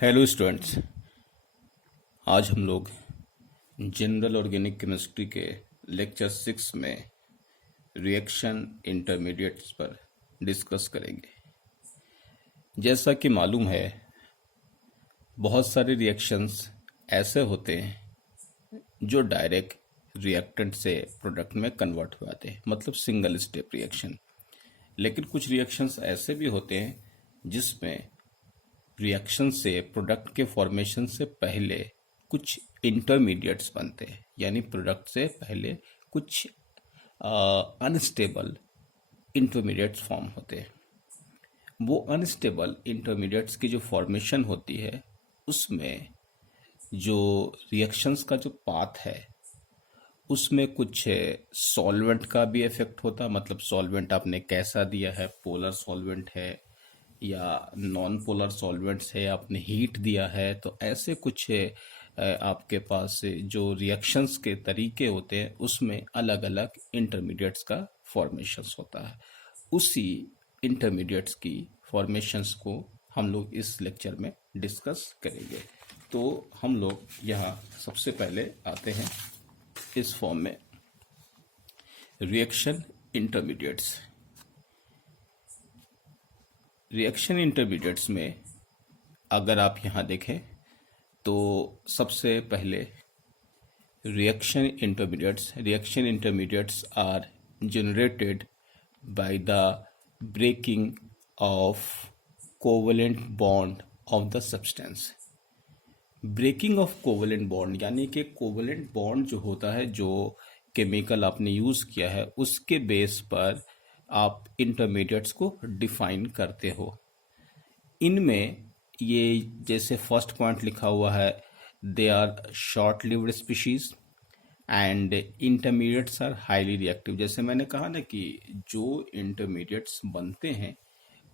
Hello students. आज हम लोग जनरल ऑर्गेनिक केमिस्ट्री के लेक्चर 6 में रिएक्शन इंटरमीडिएट्स पर डिस्कस करेंगे। जैसा कि मालूम है, बहुत सारे रिएक्शंस ऐसे होते हैं जो डायरेक्ट रिएक्टेंट से प्रोडक्ट में कन्वर्ट हो जाते हैं, मतलब सिंगल स्टेप रिएक्शन। लेकिन कुछ रिएक्शंस ऐसे भी होते हैं जिसमें रिएक्शन से प्रोडक्ट के फॉर्मेशन से पहले कुछ इंटरमीडिएट्स बनते हैं, यानी प्रोडक्ट से पहले कुछ अनस्टेबल इंटरमीडिएट्स फॉर्म होते हैं। वो अनस्टेबल इंटरमीडिएट्स की जो फॉर्मेशन होती है उसमें जो रिएक्शंस का जो पाथ है उसमें कुछ सॉल्वेंट का भी इफेक्ट होता, मतलब सॉल्वेंट आपने कैसा दिया है, पोलर सॉल्वेंट है या नॉन पोलर सॉल्वेंट्स है, आपने हीट दिया है, तो ऐसे कुछ आपके पास जो रिएक्शंस के तरीके होते हैं उसमें अलग अलग इंटरमीडिएट्स का फॉर्मेशंस होता है। उसी इंटरमीडिएट्स की फॉर्मेशंस को हम लोग इस लेक्चर में डिस्कस करेंगे। तो हम लोग यहाँ सबसे पहले आते हैं इस फॉर्म में, रिएक्शन इंटरमीडिएट्स। रिएक्शन इंटरमीडिएट्स में अगर आप यहाँ देखें तो सबसे पहले reaction intermediates are generated by the breaking of covalent bond of the substance. Breaking of covalent bond यानी कि कोवेलेंट बॉन्ड जो होता है, जो केमिकल आपने यूज़ किया है उसके बेस पर आप इंटरमीडिएट्स को डिफाइन करते हो। इनमें ये जैसे फर्स्ट पॉइंट लिखा हुआ है, they are short lived species and intermediates are highly reactive. जैसे मैंने कहा ना कि जो इंटरमीडिएट्स बनते हैं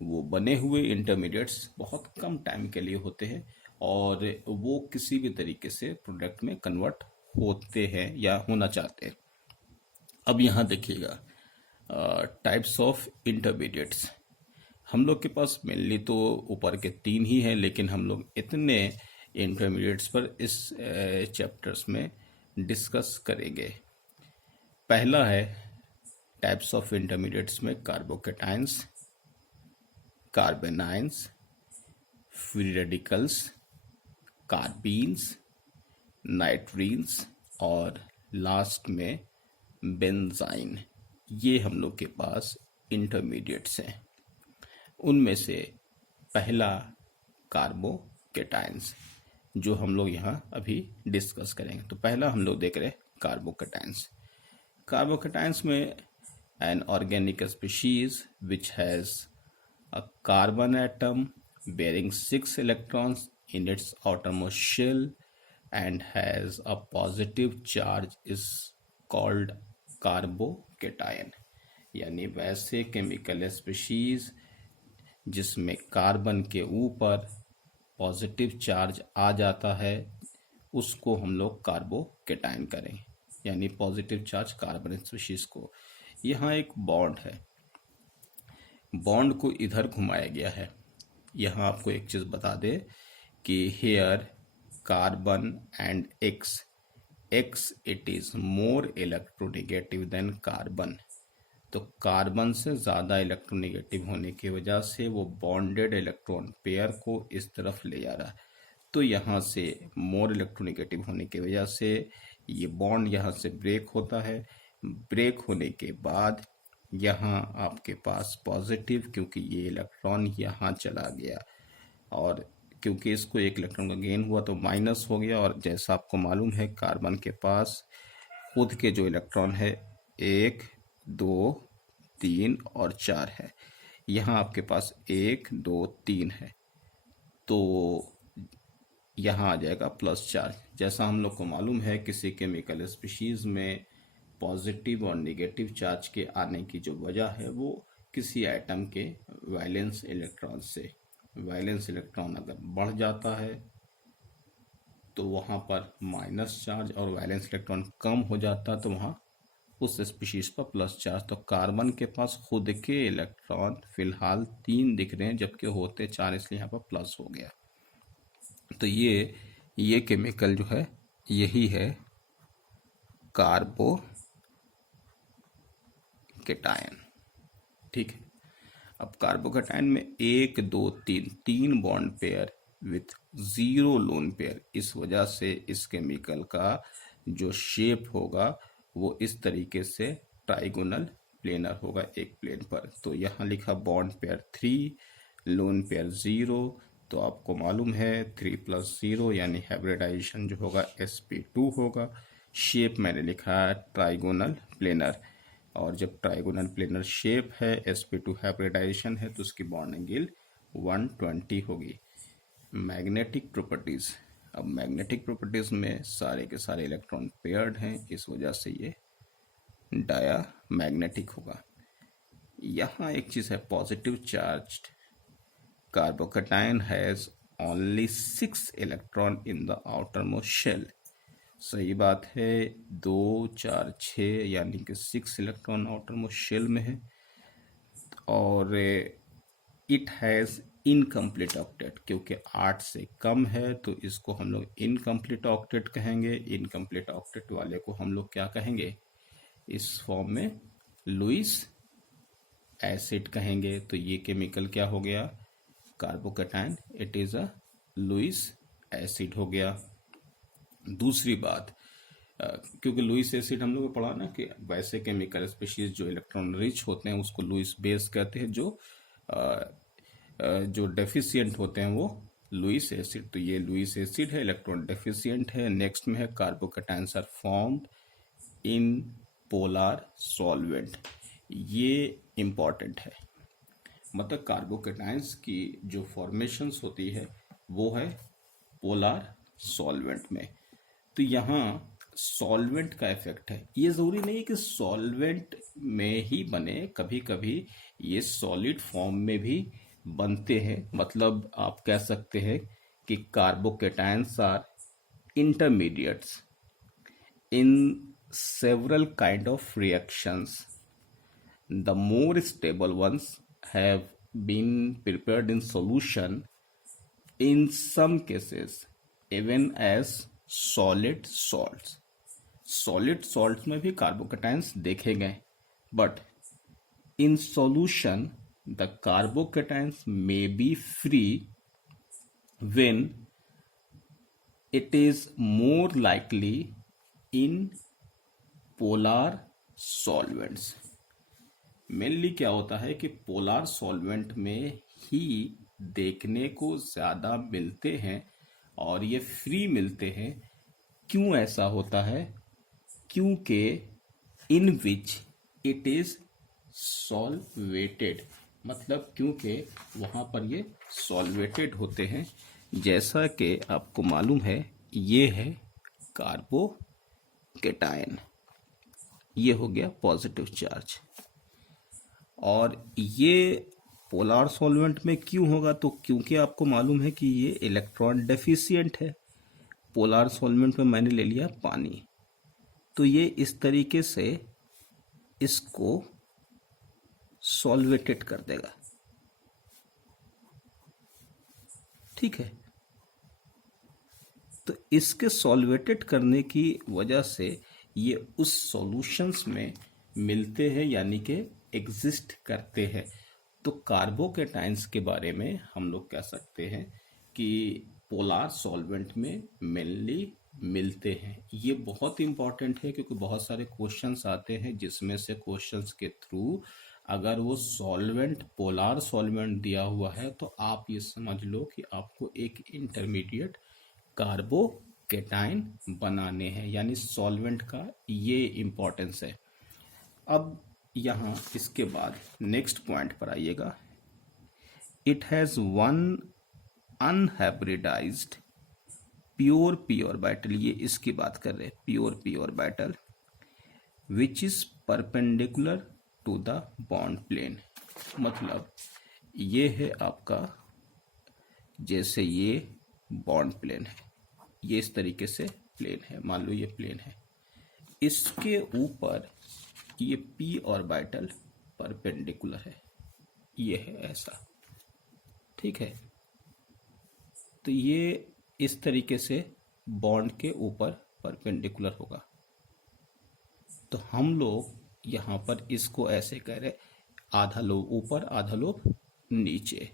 वो बने हुए इंटरमीडिएट्स बहुत कम टाइम के लिए होते हैं और वो किसी भी तरीके से प्रोडक्ट में कन्वर्ट होते हैं या होना चाहते हैं। अब यहाँ देखिएगा टाइप्स ऑफ इंटरमीडिएट्स। हम लोग के पास मेनली तो ऊपर के 3 ही हैं, लेकिन हम लोग इतने इंटरमीडिएट्स पर इस चैप्टर्स में डिस्कस करेंगे। पहला है टाइप्स ऑफ इंटरमीडिएट्स में कार्बोकेटाइंस, कार्बेनाइंस, फ्री रेडिकल्स, कार्बीन्स, नाइट्रीन्स और लास्ट में बेंजाइन। ये हम लोग के पास इंटरमीडिएट्स हैं। उनमें से पहला कार्बोकेटाइंस जो हम लोग यहाँ अभी डिस्कस करेंगे। तो पहला हम लोग देख रहे हैं कार्बोकेटाइंस। कार्बोकेटाइंस में an organic species which has a carbon atom bearing 6 electrons in its outermost shell and has a positive charge is called carbocation. यानी वैसे केमिकल स्पीशीज जिसमें कार्बन के ऊपर पॉजिटिव चार्ज आ जाता है उसको हम लोग कार्बोकेटायन करें, यानी पॉजिटिव चार्ज कार्बन स्पीशीज को। यहाँ एक बॉन्ड है, बॉन्ड को इधर घुमाया गया है। यहाँ आपको एक चीज़ बता दे कि here carbon and X it is more electronegative than carbon. तो कार्बन से ज़्यादा इलेक्ट्रोनेगेटिव होने की वजह से वो बॉन्डेड इलेक्ट्रॉन पेयर को इस तरफ ले जा रहा है। तो यहाँ से मोर इलेक्ट्रोनेगेटिव होने की वजह से ये बॉन्ड यहाँ से ब्रेक होता है। ब्रेक होने के बाद यहाँ आपके पास पॉजिटिव, क्योंकि ये इलेक्ट्रॉन यहाँ चला गया और क्योंकि इसको एक इलेक्ट्रॉन का गेन हुआ तो माइनस हो गया। और जैसा आपको मालूम है कार्बन के पास खुद के जो इलेक्ट्रॉन है 1, 2, 3 और 4 है। यहाँ आपके पास 1, 2, 3 है, तो यहाँ आ जाएगा प्लस चार्ज। जैसा हम लोग को मालूम है किसी केमिकल स्पीशीज में पॉजिटिव और नेगेटिव चार्ज के आने की जो वजह है वो किसी एटम के वैलेंस इलेक्ट्रॉन से। वैलेंस इलेक्ट्रॉन अगर बढ़ जाता है तो वहाँ पर माइनस चार्ज, और वैलेंस इलेक्ट्रॉन कम हो जाता है तो वहाँ उस स्पीशीज पर प्लस चार्ज। तो कार्बन के पास खुद के इलेक्ट्रॉन फिलहाल 3 दिख रहे हैं जबकि होते 4, इसलिए यहाँ पर प्लस हो गया। तो ये केमिकल जो है यही है कार्बोकेटायन। ठीक है। अब कार्बोकेटायन में 1 2 3 bond pair with 0 lone pair, इस वजह से इस केमिकल का जो शेप होगा वो इस तरीके से ट्राइगोनल प्लेनर होगा एक प्लेन पर। तो यहाँ लिखा बॉन्ड पेयर 3, लोन पेयर 0, तो आपको मालूम है 3 + 0 यानी हाइब्रिडाइजेशन जो होगा sp2 होगा। शेप मैंने लिखा है ट्राइगोनल प्लेनर, और जब ट्राइगोनल प्लेनर शेप है, sp2 हाइब्रिडाइजेशन है, तो उसकी बॉन्ड एंगल 120 होगी। मैग्नेटिक प्रॉपर्टीज, अब मैग्नेटिक प्रॉपर्टीज में सारे के सारे इलेक्ट्रॉन पेयर्ड हैं, इस वजह से ये डाया मैग्नेटिक होगा। यहाँ एक चीज है, positive charged carbocation has only 6 electron in the outermost shell. सही बात है, 2 4 6 यानी कि 6 इलेक्ट्रॉन आउटर मोस्ट शेल में है। और इट हैज इनकम्प्लीट ऑक्टेट, क्योंकि 8 से कम है तो इसको हम लोग इनकम्प्लीट ऑक्टेट कहेंगे। इनकम्प्लीट ऑक्टेट वाले को हम लोग क्या कहेंगे, इस फॉर्म में लुईस एसिड कहेंगे। तो ये केमिकल क्या हो गया, carbocation, it is a Lewis acid हो गया। दूसरी बात, क्योंकि लुईस एसिड हम लोग को पढ़ा ना कि वैसे केमिकल स्पीशीज जो इलेक्ट्रॉन रिच होते हैं उसको लुईस बेस कहते हैं, जो डेफिशिएंट होते हैं वो लुईस एसिड। तो ये लुईस एसिड है, इलेक्ट्रॉन डेफिशिएंट है। नेक्स्ट में है carbocations are formed in polar solvent, ये इंपॉर्टेंट है। मतलब कार्बोकेटायन्स की जो फॉर्मेशंस होती है वो है पोलर सॉल्वेंट में। तो यहाँ सॉल्वेंट का इफेक्ट है, ये जरूरी नहीं है कि सॉल्वेंट में ही बने, कभी कभी ये सॉलिड फॉर्म में भी बनते हैं। मतलब आप कह सकते हैं कि carbocations are intermediates in several kind of reactions. The more stable ones have been prepared in solution, in some cases even as solid salts. Solid salts में भी कार्बोकेटायन्स देखे गए, but in solution the carbocations may be free when it is more likely in polar solvents। Mainly क्या होता है कि polar solvent में ही देखने को ज़्यादा मिलते हैं और ये फ्री मिलते हैं। क्यों ऐसा होता है, क्योंकि इन विच इट इज सॉल्वेटेड, मतलब क्योंकि वहाँ पर ये सॉल्वेटेड होते हैं। जैसा कि आपको मालूम है ये है कार्बोकेटायन, ये हो गया पॉजिटिव चार्ज। और ये पोलर सॉल्वेंट में क्यों होगा, तो क्योंकि आपको मालूम है कि ये इलेक्ट्रॉन डेफिशिएंट है। पोलर सॉल्वेंट में मैंने ले लिया पानी, तो ये इस तरीके से इसको सॉल्वेटेड कर देगा। ठीक है, तो इसके सॉल्वेटेड करने की वजह से ये उस सॉल्यूशंस में मिलते हैं, यानी कि एग्जिस्ट करते हैं। तो कार्बोकेटायन्स के बारे में हम लोग कह सकते हैं कि पोलर सॉल्वेंट में मेनली मिलते हैं। ये बहुत इंपॉर्टेंट है क्योंकि बहुत सारे क्वेश्चंस आते हैं जिसमें से क्वेश्चंस के थ्रू अगर वो सॉल्वेंट पोलर सॉल्वेंट दिया हुआ है तो आप ये समझ लो कि आपको एक इंटरमीडिएट कार्बोकेटायन बनाने हैं, यानी सॉल्वेंट का ये इंपॉर्टेंस है। अब यहाँ इसके बाद नेक्स्ट पॉइंट पर आइएगा। It has one unhybridized pure P orbital, ये इसकी बात कर रहे हैं, pure P orbital which is perpendicular to the bond plane. मतलब ये है आपका, जैसे ये बॉन्ड प्लेन है, ये इस तरीके से प्लेन है, मान लो ये प्लेन है, इसके ऊपर ये पी ऑर्बिटल परपेंडिकुलर है, ये है ऐसा। ठीक है, तो ये इस तरीके से बॉन्ड के ऊपर परपेंडिकुलर होगा। तो हम लोग यहाँ पर इसको ऐसे कह रहे, आधा लोब ऊपर आधा लोब नीचे।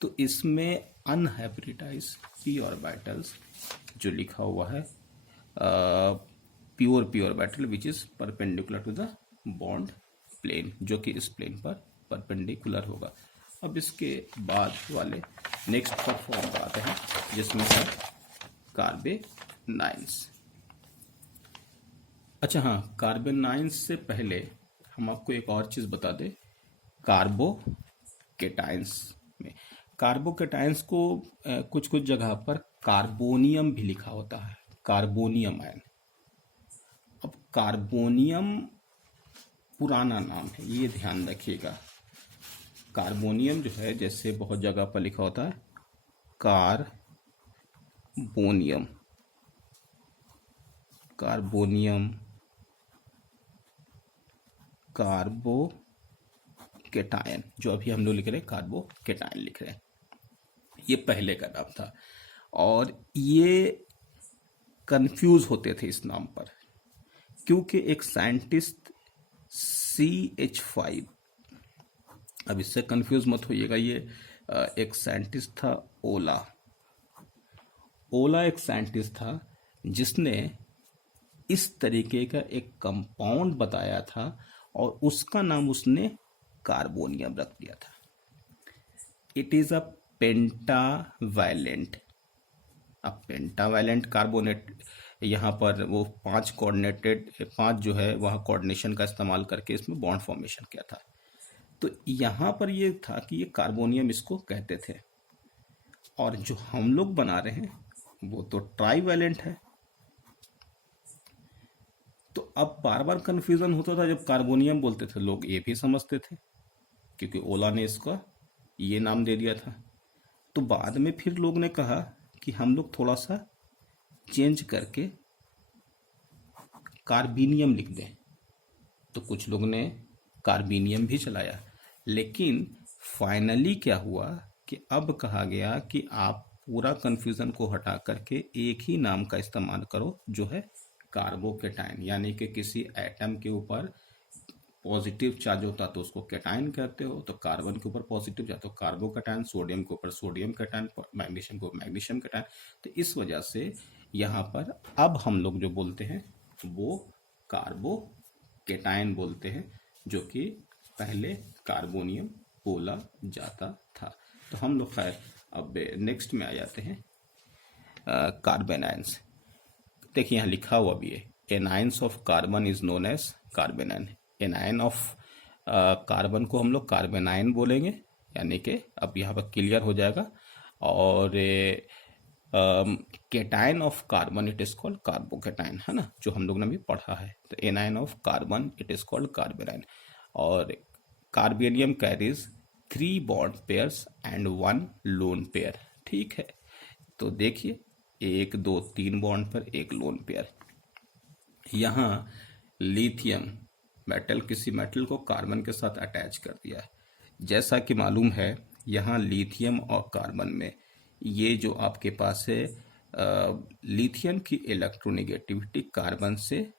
तो इसमें अनहाइब्रिडाइज पी ऑर्बिटल्स जो लिखा हुआ है pure P orbital which is perpendicular to the bond plane, जो कि इस प्लेन पर परपेंडिकुलर होगा। अब इसके बाद वाले नेक्स्ट फॉर्म पर आते हैं जिसमें है कार्बेनाइन्स। अच्छा हाँ, कार्बेनाइन्स से पहले हम आपको एक और चीज बता दें। कार्बोकेटाइन्स में, कार्बोकेटाइन्स को कुछ कुछ जगह पर कार्बोनियम भी लिखा होता है, कार्बोनियम आयन। अब कार्बोनियम पुराना नाम है, ये ध्यान रखिएगा। कार्बोनियम जो है, जैसे बहुत जगह पर लिखा होता है कार्बोनियम, कार्बोनियम, कार्बोकेटायन, जो अभी हम लोग लिख रहे हैं कार्बोकेटायन लिख रहे हैं, ये पहले का नाम था। और ये कंफ्यूज होते थे इस नाम पर, क्योंकि एक साइंटिस्ट CH5, अब इससे कंफ्यूज मत होइएगा, ये एक साइंटिस्ट था ओला। ओला एक साइंटिस्ट था जिसने इस तरीके का एक कंपाउंड बताया था और उसका नाम उसने कार्बोनियम रख दिया था। इट इज अ पेंटावैलेंट, अब पेंटावैलेंट कार्बोनेट, यहाँ पर वो 5 कोऑर्डिनेटेड, 5 जो है वहाँ कोऑर्डिनेशन का इस्तेमाल करके इसमें बॉन्ड फॉर्मेशन किया था। तो यहाँ पर ये था कि ये कार्बोनियम इसको कहते थे, और जो हम लोग बना रहे हैं वो तो ट्राईवैलेंट है। तो अब बार बार कंफ्यूजन होता था, जब कार्बोनियम बोलते थे लोग ये भी समझते थे क्योंकि ओला ने इसका ये नाम दे दिया था। तो बाद में फिर लोग ने कहा कि हम लोग थोड़ा सा चेंज करके कार्बेनियम लिख दें, तो कुछ लोग ने कार्बेनियम भी चलाया। लेकिन फाइनली क्या हुआ कि अब कहा गया कि आप पूरा कंफ्यूजन को हटा करके एक ही नाम का इस्तेमाल करो, जो है कार्बोकेटायन। यानी कि किसी एटम के ऊपर पॉजिटिव चार्ज होता तो उसको कैटायन कहते हो, तो कार्बन के ऊपर पॉजिटिव चार्ज तो कार्बोकेटायन, सोडियम के ऊपर सोडियम कैटायन, मैग्नीशियम को मैग्नीशियम कैटायन। तो इस वजह से यहाँ पर अब हम लोग जो बोलते हैं वो कार्बोकेटायन बोलते हैं, जो कि पहले कार्बोनियम बोला जाता था। तो हम लोग खैर अब नेक्स्ट में आ जाते हैं कार्बेनाइन्स। देखिए यहाँ लिखा हुआ भी है, anions of carbon is known as carbanion. Anion of carbon को हम लोग कार्बेनाइन बोलेंगे, यानी कि अब यहाँ पर क्लियर हो जाएगा। और cation of carbon it is called carbocation, है ना, जो हम लोग ने भी पढ़ा है। तो anion of carbon it is called carbanion. और carbenium carries 3 bond pairs and 1 lone pair. ठीक है, तो देखिए 1 2 3 बॉन्ड पर, 1 लोन पेयर। यहाँ लिथियम मेटल, किसी मेटल को कार्बन के साथ अटैच कर दिया है। जैसा कि मालूम है यहाँ लिथियम और कार्बन में ये जो आपके पास है, लिथियम की इलेक्ट्रोनेगेटिविटी कार्बन से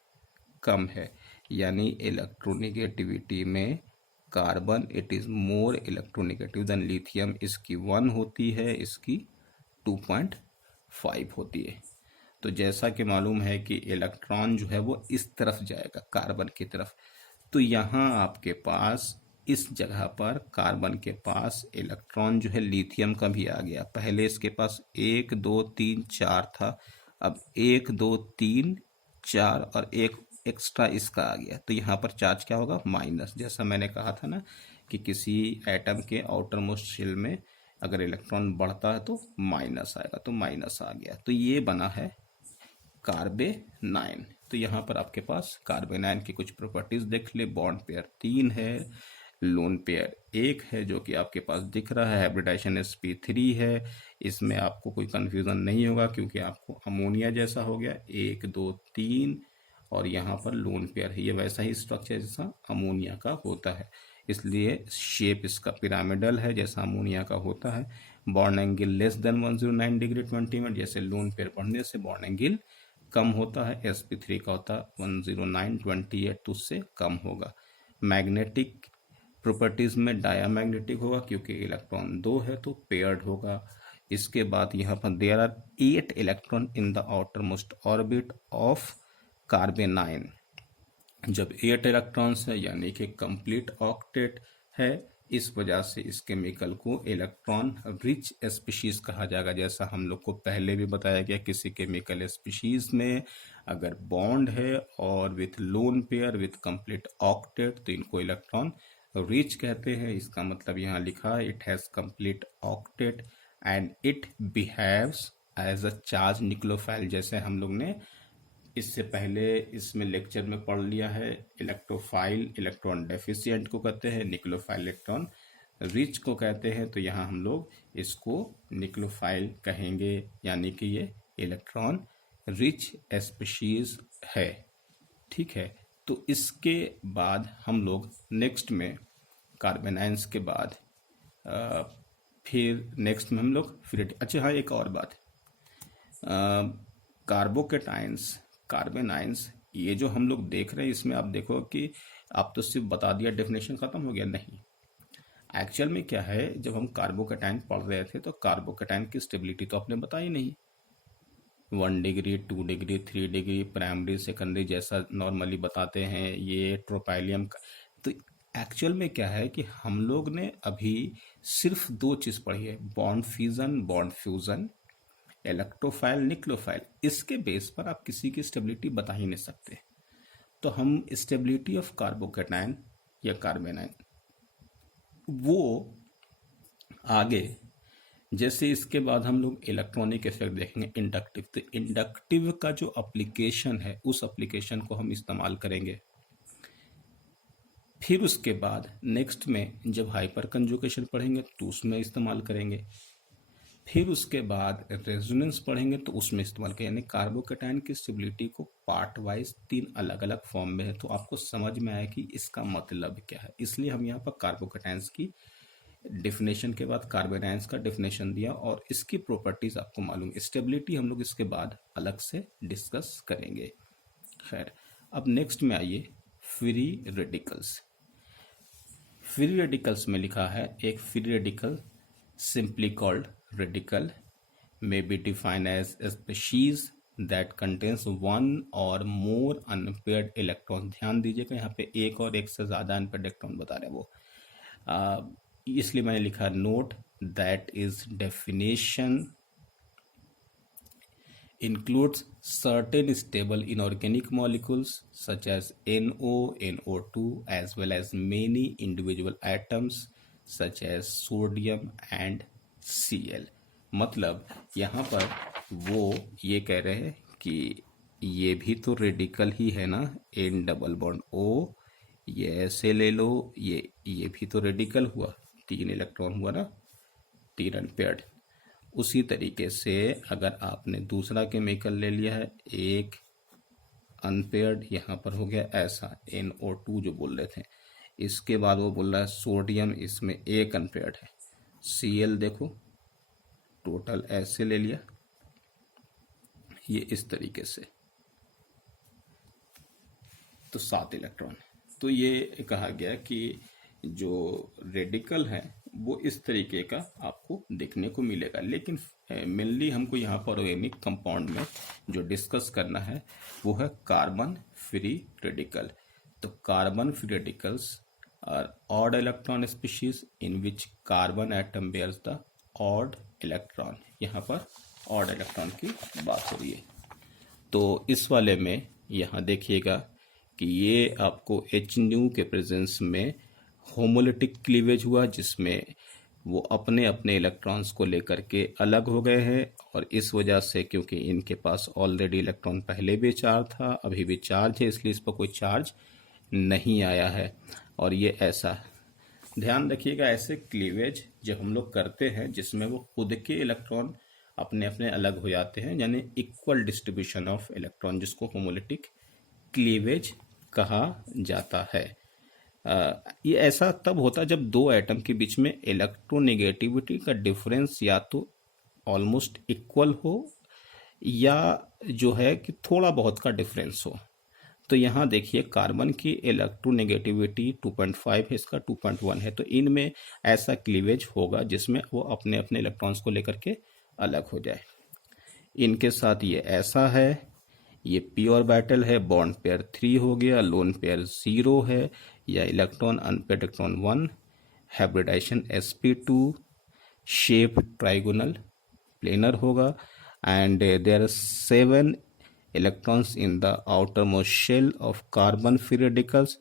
कम है, यानी इलेक्ट्रोनेगेटिविटी में carbon it is more electronegative then lithium. इसकी 1 होती है, इसकी 2.5 होती है। तो जैसा कि मालूम है कि इलेक्ट्रॉन जो है वो इस तरफ जाएगा, कार्बन की तरफ। तो यहाँ आपके पास इस जगह पर कार्बन के पास इलेक्ट्रॉन जो है लिथियम का भी आ गया। पहले इसके पास 1 2 3 4 था, अब 1 2 3 4 और एक एक्स्ट्रा इसका आ गया। तो यहाँ पर चार्ज क्या होगा, माइनस। जैसा मैंने कहा था ना कि किसी एटम के आउटर मोस्ट शेल में अगर इलेक्ट्रॉन बढ़ता है तो माइनस आएगा, तो माइनस आ गया। तो ये बना है कार्बेनाइन। तो यहाँ पर आपके पास कार्बेनाइन की कुछ प्रॉपर्टीज देख ले। बॉन्ड पेयर 3 है, लोन पेयर 1 है जो कि आपके पास दिख रहा है, हाइब्रिडाइजेशन sp3 है। इसमें आपको कोई कंफ्यूजन नहीं होगा क्योंकि आपको अमोनिया जैसा हो गया 1 2 3, और यहाँ पर लोन पेयर है, ये वैसा ही स्ट्रक्चर जैसा अमोनिया का होता है, इसलिए शेप इसका पिरामिडल है जैसा अमोनिया का होता है। Bond angle less than 109 degree 20 minute, जैसे लोन पेयर बढ़ने से बॉन्ड एंगल कम होता है, sp3 का होता है 10928, तो उससे कम होगा। मैग्नेटिक प्रॉपर्टीज में डायामैग्नेटिक होगा क्योंकि इलेक्ट्रॉन 2 है तो पेयर्ड होगा। इसके बाद यहाँ पर there are 8 electron in the outermost orbit of carbanion. जब 8 इलेक्ट्रॉन्स है यानी कि कंप्लीट ऑक्टेट है, इस वजह से इस केमिकल को इलेक्ट्रॉन रिच स्पीशीज कहा जाएगा। जैसा हम लोग को पहले भी बताया गया, किसी केमिकल स्पीशीज में अगर बॉन्ड है और with lone pair with complete octet तो इनको इलेक्ट्रॉन रिच कहते हैं। इसका मतलब यहाँ लिखा है it has complete octet and it behaves as a charge nucleophile. जैसे हम लोग ने इससे पहले इसमें लेक्चर में पढ़ लिया है, इलेक्ट्रोफाइल इलेक्ट्रॉन डेफिशिएंट को कहते हैं, न्यूक्लियोफाइल इलेक्ट्रॉन रिच को कहते हैं। तो यहाँ हम लोग इसको न्यूक्लियोफाइल कहेंगे, यानी कि ये इलेक्ट्रॉन रिच स्पीशीज है। ठीक है, तो इसके बाद हम लोग नेक्स्ट में कार्बेनाइंस के बाद फिर नेक्स्ट में हम लोग फिर अच्छा हाँ, एक और बात, कार्बोकेटाइंस कार्बेनाइंस ये जो हम लोग देख रहे हैं, इसमें आप देखो कि आप तो सिर्फ बता दिया, डेफिनेशन खत्म हो गया। नहीं, एक्चुअल में क्या है, जब हम कार्बोकेटाइन पढ़ रहे थे तो कार्बोकेटाइन की स्टेबिलिटी तो आपने बताई नहीं। 1 degree 2 degree 3 degree primary secondary जैसा नॉर्मली बताते हैं ये ट्रोपाइलियम का। तो एक्चुअल में क्या है कि हम लोग ने अभी सिर्फ 2 चीज़ पढ़ी है, bond fusion bond fusion, electrophile nucleophile. इसके बेस पर आप किसी की स्टेबिलिटी बता ही नहीं सकते। तो हम स्टेबिलिटी ऑफ कार्बोकेटाइन या कार्बेनाइन वो आगे, जैसे इसके बाद हम लोग इलेक्ट्रॉनिक इफेक्ट देखेंगे, इंडक्टिव। तो इंडक्टिव का जो एप्लीकेशन है उस एप्लीकेशन को हम इस्तेमाल करेंगे। फिर उसके बाद नेक्स्ट में जब हाइपर कंजुगेशन पढ़ेंगे तो उसमें इस्तेमाल करेंगे। फिर उसके बाद रेजोनेंस पढ़ेंगे तो उसमें इस्तेमाल करें, यानी कार्बोकेटाइन की स्टेबिलिटी को पार्ट वाइज 3 अलग अलग फॉर्म में है। तो आपको समझ में आया कि इसका मतलब क्या है। इसलिए हम यहाँ पर कार्बोकेटाइन्स की डेफिनेशन के बाद कार्बेनाइंस का डेफिनेशन दिया और इसकी प्रॉपर्टीज आपको मालूम। स्टेबिलिटी हम लोग इसके बाद अलग से डिस्कस करेंगे। खैर, अब नेक्स्ट में आइए, फ्री रेडिकल्स। फ्री रेडिकल्स में लिखा है, एक free radical simply called radical may be defined as a species that contains one or more unpaired electrons। ध्यान दीजिएगा, यहाँ पे एक और एक से ज़्यादा अनपेयर्ड इलेक्ट्रॉन बता रहे हैं वो, इसलिए मैंने लिखा note that is definition includes certain stable inorganic molecules such as NO, NO2 as well as many individual atoms such as sodium and Cl। मतलब यहाँ पर वो ये कह रहे हैं कि ये भी तो रेडिकल ही है ना, N डबल बॉन्ड O, ये ऐसे ले लो, ये भी तो रेडिकल हुआ, 3 इलेक्ट्रॉन हुआ ना, 3 अनपेयर्ड। उसी तरीके से अगर आपने दूसरा केमिकल ले लिया है, एक अनपेयर्ड यहाँ पर हो गया ऐसा NO2 जो बोल रहे थे, इसके बाद वो बोल रहा है सोडियम, इसमें एक अनपेयर्ड है, Cl देखो टोटल ऐसे ले लिया, ये इस तरीके से, तो 7 इलेक्ट्रॉन। तो ये कहा गया कि जो रेडिकल है वो इस तरीके का आपको देखने को मिलेगा। लेकिन मेनली हमको यहाँ पर ऑर्गेनिक कंपाउंड में जो डिस्कस करना है वो है कार्बन फ्री रेडिकल। तो carbon free radicals are odd electron species in which carbon atom bears the odd electron. यहाँ पर ऑड इलेक्ट्रॉन की बात हो रही है। तो इस वाले में यहाँ देखिएगा कि ये आपको HNu के प्रेजेंस में होमोलिटिक क्लीवेज हुआ, जिसमें वो अपने अपने इलेक्ट्रॉन्स को लेकर के अलग हो गए हैं। और इस वजह से, क्योंकि इनके पास ऑलरेडी इलेक्ट्रॉन पहले भी चार्ज था, अभी भी चार्ज है, इसलिए इस पर कोई चार्ज नहीं आया है। और ये ऐसा ध्यान रखिएगा, ऐसे क्लीवेज जब हम लोग करते हैं जिसमें वो खुद के इलेक्ट्रॉन अपने अपने अलग हो जाते हैं, यानी इक्वल डिस्ट्रीब्यूशन ऑफ इलेक्ट्रॉन, जिसको होमोलिटिक क्लीवेज कहा जाता है। ये ऐसा तब होता है जब दो एटम के बीच में इलेक्ट्रोनेगेटिविटी का डिफरेंस या तो ऑलमोस्ट इक्वल हो या जो है कि थोड़ा बहुत का डिफरेंस हो। तो यहाँ देखिए कार्बन की इलेक्ट्रोनेगेटिविटी 2.5 है, इसका 2.1 है, तो इनमें ऐसा क्लीवेज होगा जिसमें वो अपने अपने इलेक्ट्रॉन्स को लेकर के अलग हो जाए। इनके साथ ये ऐसा है, ये पी ऑर्बिटल है, बॉन्ड पेयर 3 हो गया, लोन पेयर 0 है, या electron unpaired electron 1, hybridization sp2, shape trigonal planar होगा, and there are 7 electrons in the outermost shell of carbon free radicals.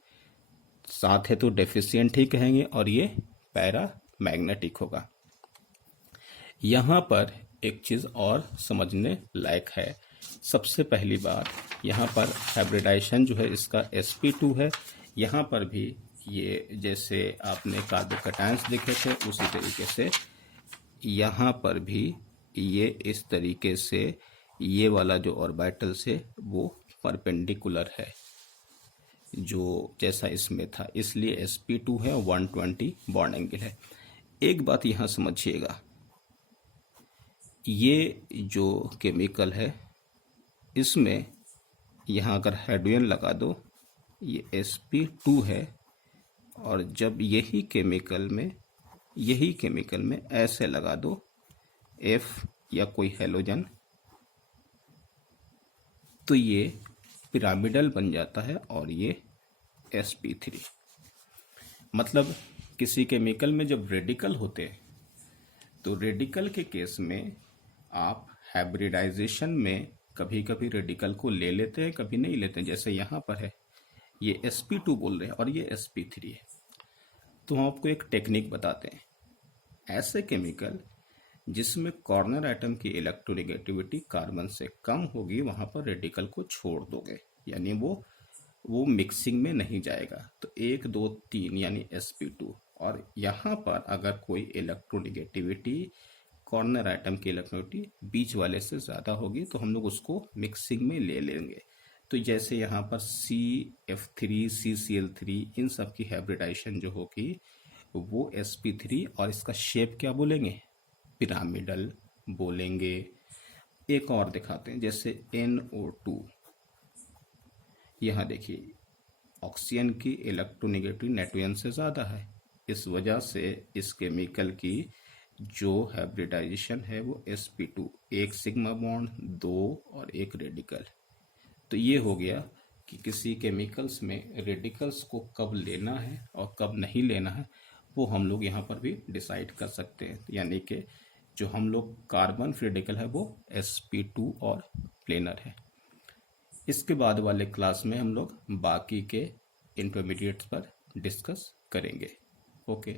साथ है तो डेफिशिएंट ही कहेंगे, और ये पैरा मैग्नेटिक होगा। यहाँ पर एक चीज़ और समझने लायक है। सबसे पहली बात, यहाँ पर हाइब्रिडाइजेशन जो है इसका sp2 है। यहाँ पर भी ये जैसे आपने कार्बोकैटायंस देखे थे उसी तरीके से यहाँ पर भी ये इस तरीके से ये वाला जो ऑर्बिटल से वो परपेंडिकुलर है जो जैसा इसमें था, इसलिए sp2 है, 120 बॉन्ड एंगल है। एक बात यहाँ समझिएगा, ये जो केमिकल है इसमें यहाँ अगर हाइड्रोजन लगा दो, ये sp2 है, और जब यही केमिकल में ऐसे लगा दो F या कोई हैलोजन, तो ये पिरामिडल बन जाता है और ये sp3। मतलब किसी केमिकल में जब रेडिकल होते हैं तो रेडिकल के केस में आप हाइब्रिडाइजेशन में कभी कभी रेडिकल को ले लेते हैं, कभी नहीं लेते हैं। जैसे यहाँ पर है ये sp2 बोल रहे हैं और ये sp3 है। तो हम आपको एक टेक्निक बताते हैं। ऐसे केमिकल जिसमें कॉर्नर एटम की इलेक्ट्रोनेगेटिविटी कार्बन से कम होगी वहां पर रेडिकल को छोड़ दोगे, यानी वो मिक्सिंग में नहीं जाएगा। तो 1 2 3 यानी sp2। और यहाँ पर अगर कोई इलेक्ट्रोनेगेटिविटी कॉर्नर एटम की इलेक्ट्रोनेगेटिविटी बीच वाले से ज़्यादा होगी तो हम लोग उसको मिक्सिंग में ले लेंगे। तो जैसे यहाँ पर CF3 CCl3 इन सब की हाइब्रिडाइजेशन जो होगी वो sp3, और इसका शेप क्या बोलेंगे, पिरामिडल बोलेंगे। एक और दिखाते हैं, जैसे NO2। यहाँ देखिए ऑक्सीजन की इलेक्ट्रोनेगेटिव नाइट्रोजन से ज़्यादा है, इस वजह से इस केमिकल की जो हाइब्रिडाइजेशन है वो sp2, 1 सिग्मा बॉन्ड 2 और 1 रेडिकल। तो ये हो गया कि किसी केमिकल्स में रेडिकल्स को कब लेना है और कब नहीं लेना है वो हम लोग यहाँ पर भी डिसाइड कर सकते हैं। यानी कि जो हम लोग कार्बन फ्री रेडिकल है वो sp2 और प्लेनर है। इसके बाद वाले क्लास में हम लोग बाकी के इंटरमीडिएट्स पर डिस्कस करेंगे। ओके।